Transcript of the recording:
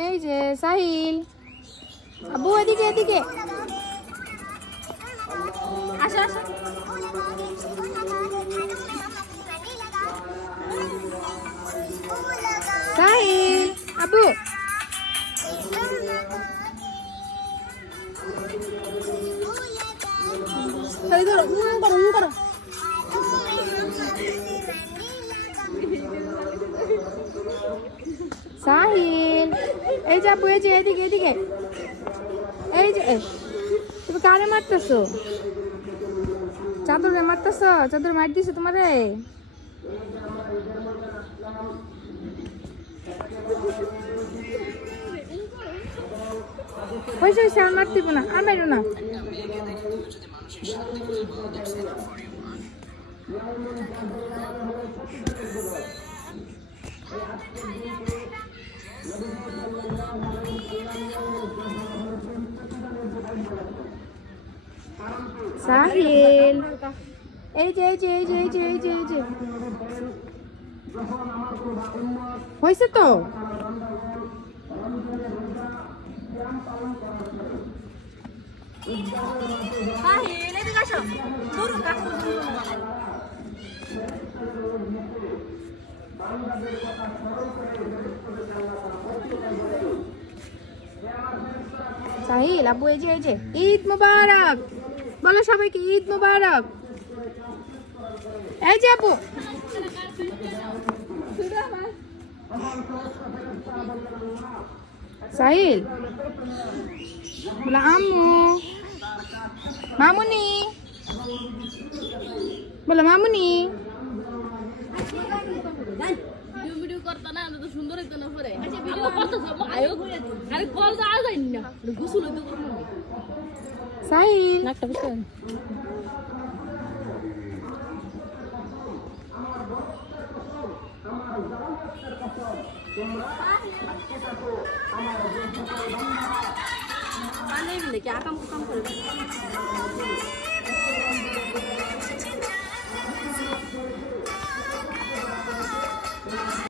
এই যে সাহিল আবু এদিকে এদিকে আসো আসো সাহিল আবু সাহিল ধরো উম করো উম করো সাহিল এই যে আপু, এই যে এদিকে এদিকে। এই যে তুমি কারে মারতেছো? চাদরে মারতেছো? চাদর মার দিছে তোমারে? হয়েছে হয়েছে আর মার দিব না, আর মারো না। সাহিল এই যে এই যে এই যে এই যে এই যে এই যে হয়েছে তো সাহিল আব্বু, এই যে এই যে, ঈদ মুবারক। বলো সবাইকে ঈদ মুবারক। এই যে আপু সাহিল। বলো, আম্মু। মামুনি। বলো, মামুনি। সুন্দর হইতো না পরে? আচ্ছা ভিডিও করতে সব আয়ো আরে কল আজ আইন না। গোসল হইতো করব সাহিল। নাকটা বুঝতে পানি মিলে কি আকাম কুকাম করে